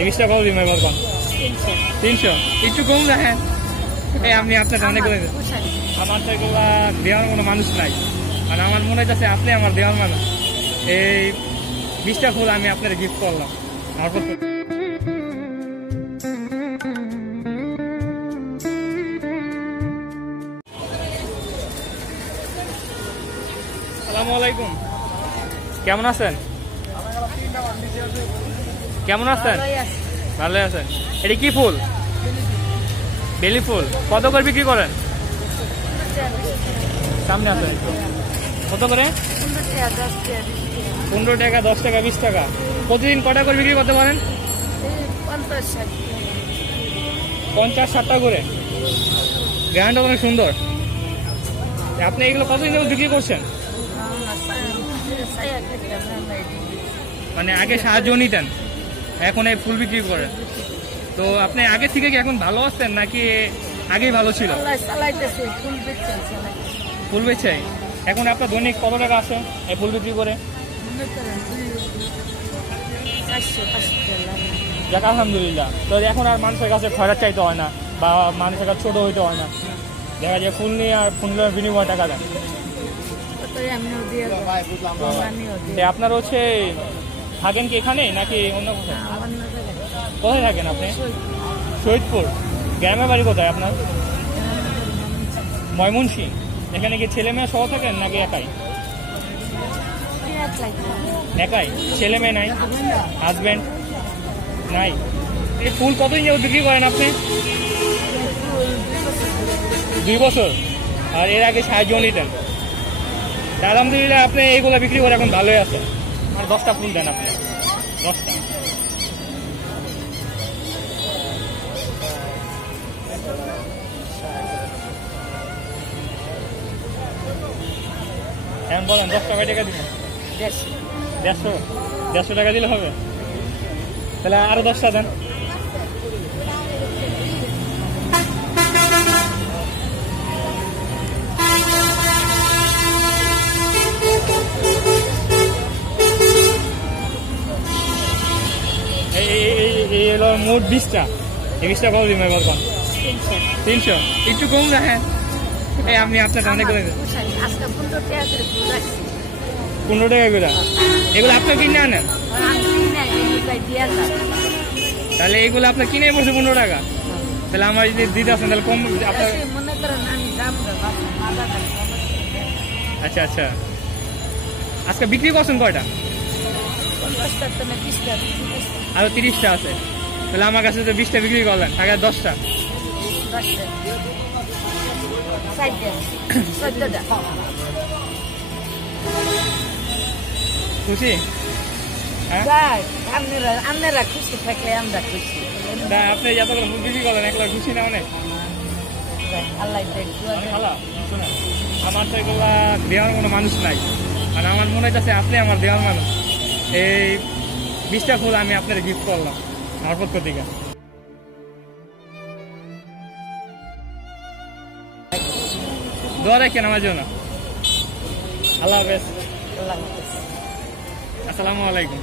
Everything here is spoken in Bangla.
এই বীজটা কত দিন বলবেন? 300 একটু কম রাখেন। এই আপনি আপনার অনেক করে আমার তো এগুলা দেওয়ার কোনো মানুষ নাই, মানে আমার মনে হচ্ছে আপনি আমার দেওয়ার মানুষ। এই 20টা ফুল আমি আপনার গিফট করলাম। তারপর আসসালামু আলাইকুম, কেমন আছেন? কেমন আছেন? ভালো আছেন। এটা কি ফুল? বেলি ফুল। কত করে বিক্রি করেন? সামনে আছেন কত করে? 15 টাকা, 10 টাকা, 20 টাকা। প্রতিদিন কটা করে বিক্রি করতে পারেন? 50-60টা করে। গ্রাহকটা অনেক সুন্দর। আপনি এগুলো কতদিন বিক্রি করছেন? মানে আগে সাহায্য নিতেন, এখন এই ফুল বিক্রি করেন। তো আপনি আগে থেকে কি এখন ভালো আছেন নাকি আগেই ভালো ছিল? ফুল বেচে এখন আপনার দৈনিক কত টাকা আসে এই ফুল বিক্রি করে? যাক আলহামদুলিল্লাহ। তো এখন আর মানুষের কাছে খয়রাত চাইতে হয় না, বা মানুষের কাছে ছোট হইতে হয় না। দেখা যায় ফুল নিয়ে আর ফুলের বিনিময়ে টাকা দেন। আপনার হচ্ছে থাকেন কি এখানে নাকি অন্য কোথায়? কোথায় থাকেন আপনি? শহীদপুর। গ্রামের বাড়ি কোথায় আপনার? ময়মনসিংহ। এখানে কি ছেলে মেয়ে সহ থাকেন নাকি একাই? একাই। ছেলে মেয়ে নাই? হাজবেন্ড নাই? এই ফুল কতদিন যাবত বিক্রি করেন আপনি? 2 বছর। আর এর আগে সাহায্য নিতেন? আলহামদুলিল্লাহ আপনি এইগুলো বিক্রি করে এখন ভালোই আছে। আর 10টা ফুল দেন আপনি, 10টা। এখন বলেন 10 টাকা টাকা দিবেন? 150 টাকা দিলে হবে? তাহলে আরো 10টা দেন। এই হলো মোট 20টা। এই 20টা কত দিন বলবেন? 300 একটু কম রাখেন। এই আপনি আপনার অনেক করে 15 টাকা করে। এগুলো আপনার কিনে আনেন? তাহলে এইগুলো আপনার কিনে পড়ছে 15 টাকা। তাহলে আমার যদি দিতে আসেন তাহলে কম আপনার। আচ্ছা আচ্ছা, আজকে বিক্রি করছেন কয়টা? আরো 30টা আছে। তাহলে আমার কাছে তো 20টা বিক্রি করলেন, আগে 10টা। খুশি? আপনারা খুশি থাকলে আমরা খুশি। আপনি যত করে বিক্রি করলেন একলা খুশি না? অনেক আল্লাহ ভালো। আমার তো এগুলা দেওয়ার কোনো মানুষ নাই, মানে আমার মনে হচ্ছে আপনি আমার দেওয়ার মানুষ। এই 20টা ফুল আমি আপনার গিফট করলাম আমার পক্ষ থেকে। দোয়া রাখেন আমার জন্য। আল্লাহ হাফেজ। আসসালামু আলাইকুম।